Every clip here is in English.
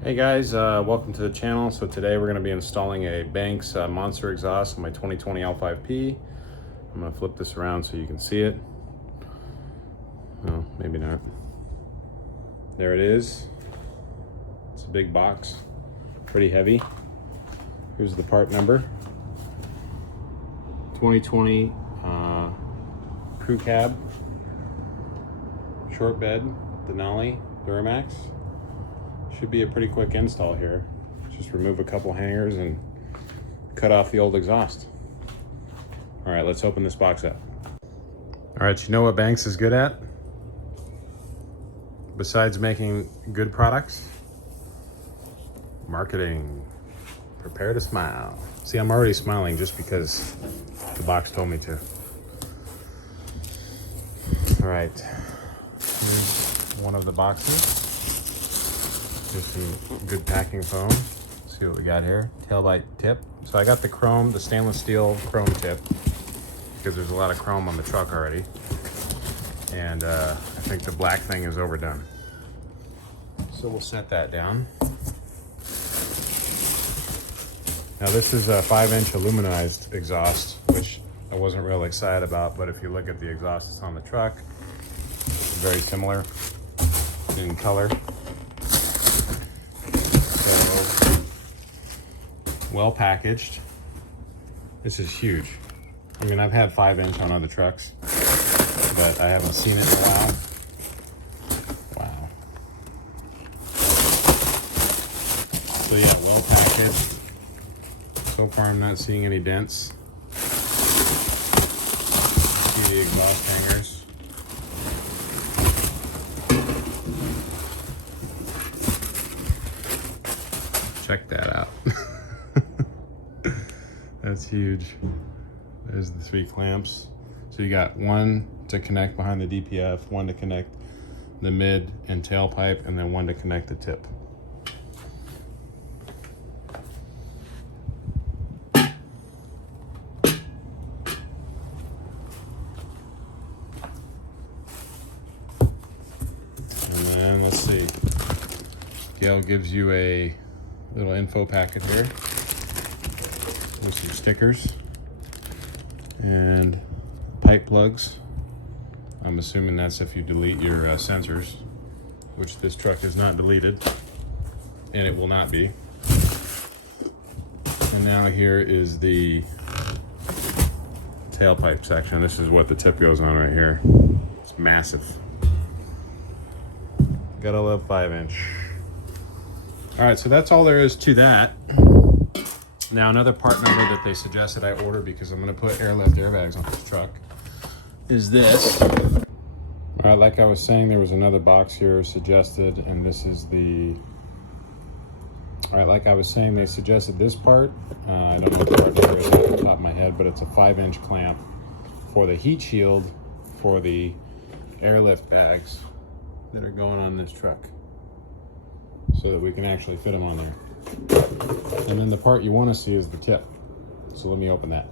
Hey guys, welcome to the channel. So today we're going to be installing a Banks Monster exhaust on my 2020 L5P. I'm going to flip this around so you can see it. Oh, maybe not. There it is. It's a big box, pretty heavy. Here's the part number. 2020 crew cab, short bed, Denali, Duramax. Should be a pretty quick install here. Just remove a couple hangers and cut off the old exhaust. All right, let's open this box up. All right, you know what Banks is good at? Besides making good products? Marketing. Prepare to smile. See, I'm already smiling just because the box told me to. All right, here's one of the boxes. Here's some good packing foam. Let's see what we got here. Taillight tip. So I got the chrome, the stainless steel chrome tip, because there's a lot of chrome on the truck already. And I think the black thing is overdone. So we'll set that down. Now this is a 5-inch aluminized exhaust, which I wasn't real excited about, but if you look at the exhaust that's on the truck, it's very similar in color. So, well packaged. This is huge. I mean, I've had 5-inch on other trucks, but I haven't seen it in a while. Wow. So yeah, well packaged. So far I'm not seeing any dents. See the exhaust hangers. Check that out. That's huge. There's the 3 clamps. So you got one to connect behind the DPF, one to connect the mid and tailpipe, and then one to connect the tip. And then let's see. Gail gives you a little info packet here with some stickers and pipe plugs. I'm assuming that's if you delete your sensors, which this truck is not deleted, and it will not be. And now here is the tailpipe section. This is what the tip goes on right here. It's massive. Gotta love 5-inch. All right, so that's all there is to that. Now, another part number that they suggested I order, because I'm gonna put airlift airbags on this truck, is this. All right, like I was saying, there was another box here suggested, and this is the, all right, like I was saying, they suggested this part. I don't know what the part number is off the top of my head, but it's a 5-inch clamp for the heat shield for the airlift bags that are going on this truck, so that we can actually fit them on there. And then the part you want to see is the tip. So let me open that.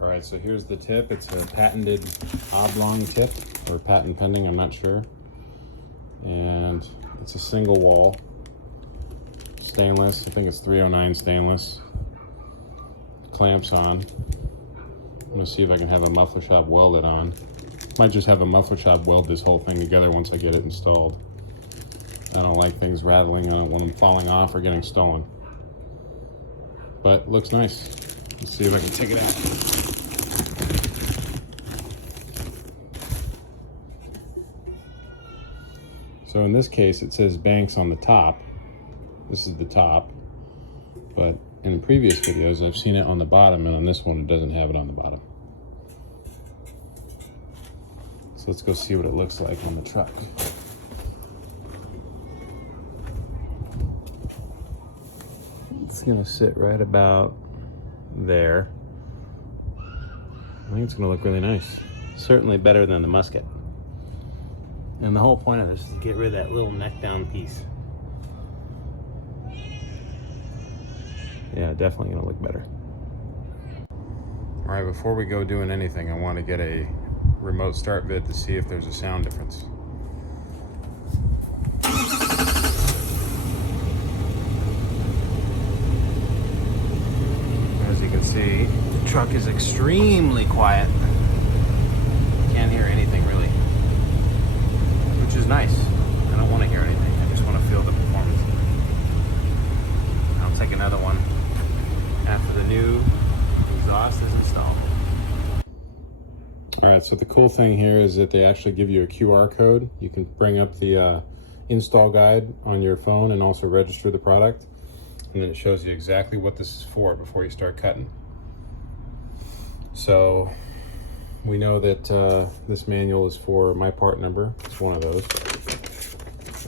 All right, so here's the tip. It's a patented oblong tip, or patent pending, I'm not sure. And it's a single wall, stainless. I think it's 309 stainless. Clamps on. I'm gonna see if I can have a muffler shop weld it on. Might just have a muffler shop weld this whole thing together once I get it installed. I don't like things rattling. I don't want them falling off or getting stolen. But looks nice. Let's see if I can take it out. So in this case, it says Banks on the top. This is the top. But in previous videos, I've seen it on the bottom, and on this one, it doesn't have it on the bottom. So let's go see what it looks like on the truck. It's gonna sit right about there. I think it's gonna look really nice. Certainly better than the musket. And the whole point of this is to get rid of that little neck down piece. Yeah, definitely gonna look better. All right, before we go doing anything, I want to get a remote start vid to see if there's a sound difference. truck is extremely quiet. Can't hear anything really, which is nice. I don't want to hear anything. I just want to feel the performance. I'll take another one after the new exhaust is installed. All right, so the cool thing here is that they actually give you a QR code. You can bring up the install guide on your phone and also register the product. And then it shows you exactly what this is for before you start cutting. So we know that this manual is for my part number. It's one of those.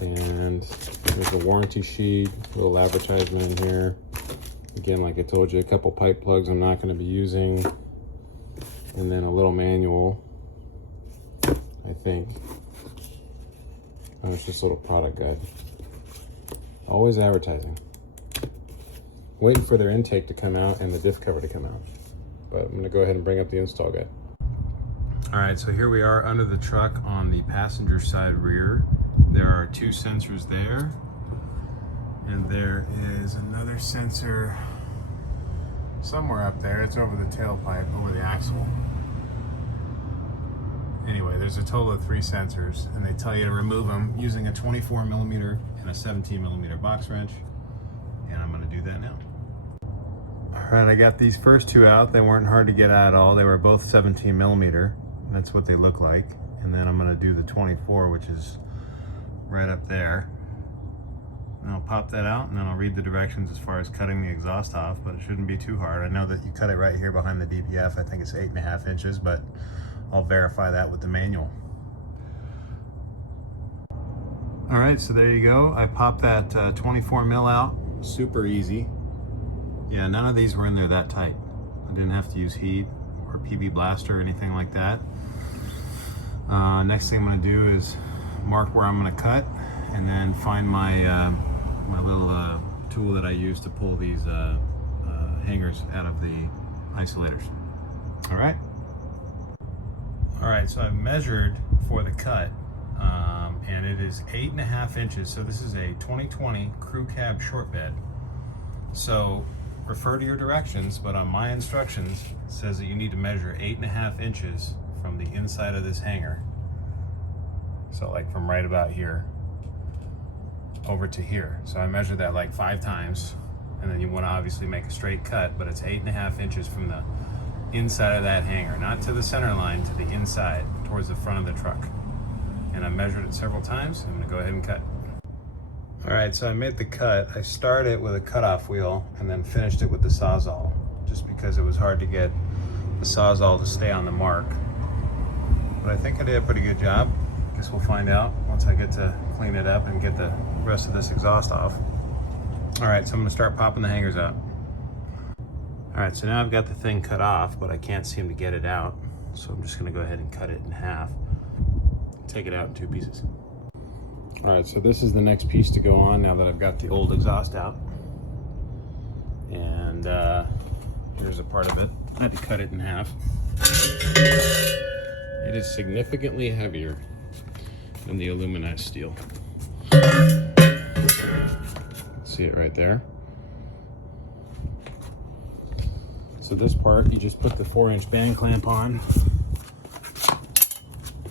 And there's a warranty sheet, a little advertisement in here. Again, like I told you, a couple pipe plugs I'm not going to be using. And then a little manual, I think. Oh, it's just a little product guide. Always advertising. Waiting for their intake to come out and the diff cover to come out. But I'm going to go ahead and bring up the install guide. All right, so here we are under the truck on the passenger side rear. There are two sensors there. And there is another sensor somewhere up there. It's over the tailpipe, over the axle. Anyway, there's a total of 3 sensors, and they tell you to remove them using a 24mm and a 17mm box wrench. And I'm going to do that now. All right, I got these first 2 out. They weren't hard to get out at all. They were both 17mm. That's what they look like. And then I'm going to do the 24, which is right up there. And I'll pop that out, and then I'll read the directions as far as cutting the exhaust off, but it shouldn't be too hard. I know that you cut it right here behind the DPF. I think it's 8.5 inches, but I'll verify that with the manual. All right, so there you go. I popped that 24mm out. Super easy. Yeah, none of these were in there that tight. I didn't have to use heat or PB blaster or anything like that. Next thing I'm gonna do is mark where I'm gonna cut, and then find my my little tool that I use to pull these hangers out of the isolators. All right. All right, so I've measured for the cut, and it is 8.5 inches. So this is a 2020 crew cab short bed. So refer to your directions, but on my instructions, it says that you need to measure 8.5 inches from the inside of this hanger. So like from right about here over to here. So I measured that like 5 times, and then you want to obviously make a straight cut, but it's 8.5 inches from the inside of that hanger, not to the center line, to the inside, towards the front of the truck. And I measured it several times. I'm gonna go ahead and cut. All right, so I made the cut. I started with a cutoff wheel and then finished it with the Sawzall, just because it was hard to get the Sawzall to stay on the mark. But I think I did a pretty good job. Guess we'll find out once I get to clean it up and get the rest of this exhaust off. All right, so I'm gonna start popping the hangers out. All right, so now I've got the thing cut off, but I can't seem to get it out. So I'm just gonna go ahead and cut it in half. Take it out in 2 pieces. All right, so this is the next piece to go on now that I've got the old exhaust out. And here's a part of it. I had to cut it in half. It is significantly heavier than the aluminized steel. See it right there? So this part, you just put the 4-inch band clamp on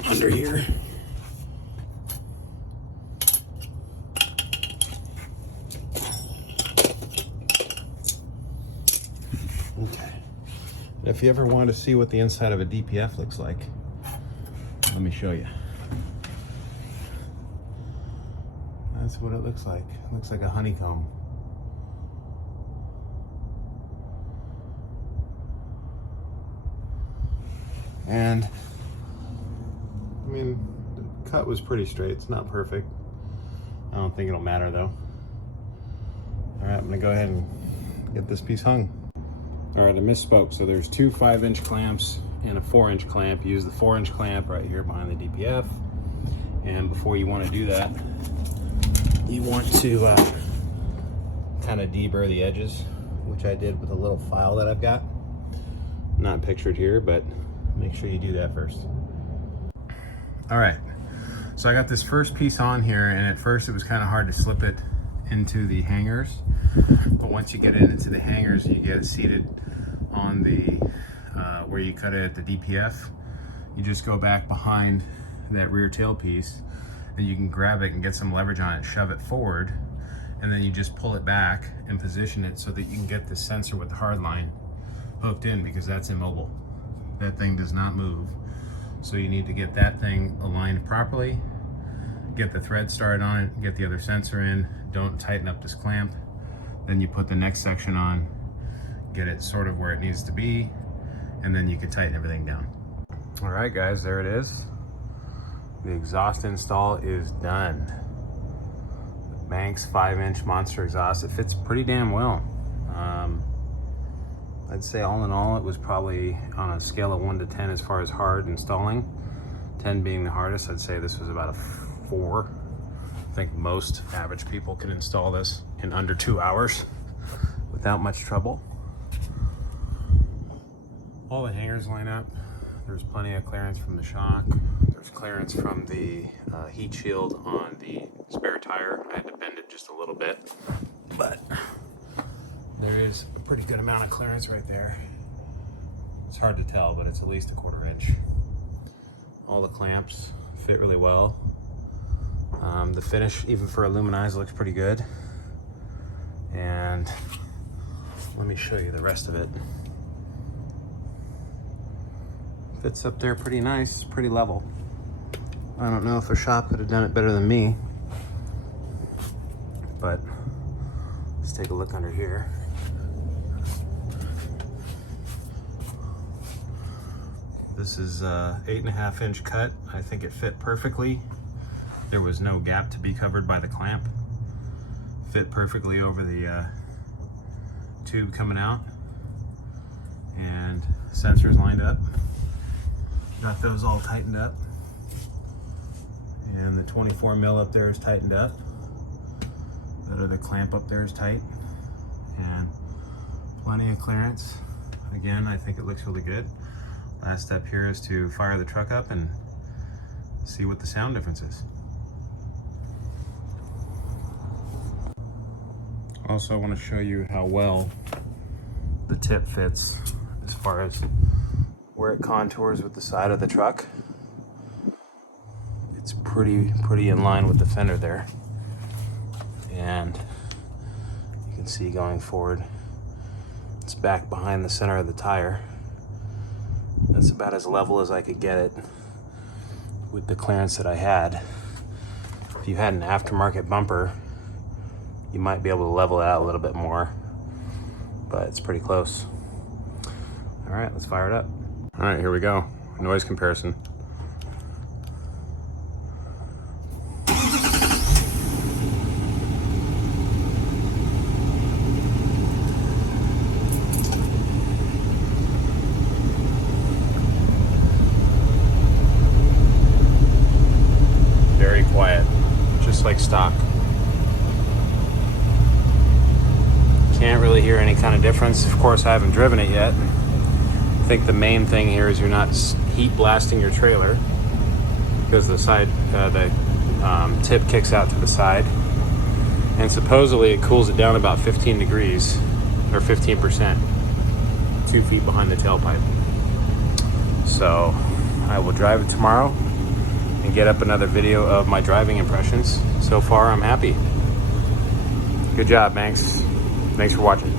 under here. Okay. If you ever want to see what the inside of a DPF looks like, let me show you. That's what it looks like. It looks like a honeycomb. And I mean, the cut was pretty straight. It's not perfect. I don't think it'll matter though. All right, I'm gonna go ahead and get this piece hung. All right, I misspoke. So there's 2 5-inch clamps and a 4-inch clamp. Use the 4-inch clamp right here behind the DPF. And before you want to do that, you want to kind of deburr the edges, which I did with a little file that I've got. Not pictured here, but make sure you do that first. All right, so I got this first piece on here, and at first it was kind of hard to slip it into the hangers. But once you get it into the hangers and you get it seated on the where you cut it at the DPF, you just go back behind that rear tailpiece and you can grab it and get some leverage on it, shove it forward, and then you just pull it back and position it so that you can get the sensor with the hard line hooked in, because that's immobile. That thing does not move. So you need to get that thing aligned properly, get the thread started on it, get the other sensor in, don't tighten up this clamp. Then you put the next section on, get it sort of where it needs to be, and then you can tighten everything down. All right guys, there it is. The exhaust install is done. The Banks 5-inch monster exhaust. It fits pretty damn well. I'd say all in all, it was probably on a scale of 1 to 10 as far as hard installing. 10 being the hardest, I'd say this was about a 4. I think most average people can install this in under 2 hours without much trouble. All the hangers line up. There's plenty of clearance from the shock. There's clearance from the heat shield on the spare tire. I had to bend it just a little bit, but there is a pretty good amount of clearance right there. It's hard to tell, but it's at least a 1/4 inch. All the clamps fit really well. The finish, even for aluminized, looks pretty good. And let me show you the rest of it. Fits up there pretty nice, pretty level. I don't know if a shop could have done it better than me, but let's take a look under here. This is a 8.5 inch cut. I think it fit perfectly. There was no gap to be covered by the clamp. Fit perfectly over the tube coming out, and sensors lined up. Got those all tightened up, and the 24 mil up there is tightened up. That other clamp up there is tight, and plenty of clearance. Again, I think it looks really good. Last step here is to fire the truck up and see what the sound difference is. Also, I want to show you how well the tip fits as far as where it contours with the side of the truck. It's pretty in line with the fender there, and you can see going forward, it's back behind the center of the tire. That's about as level as I could get it with the clearance that I had. If you had an aftermarket bumper, you might be able to level it out a little bit more, but it's pretty close. All right, let's fire it up. All right, here we go. Noise comparison. Very quiet, just like stock. Can't really hear any kind of difference. Of course, I haven't driven it yet. I think the main thing here is you're not heat blasting your trailer, because the side, tip kicks out to the side, and supposedly it cools it down about 15 degrees, or 15%, 2 feet behind the tailpipe. So I will drive it tomorrow and get up another video of my driving impressions. So far, I'm happy. Good job, Banks. Thanks for watching.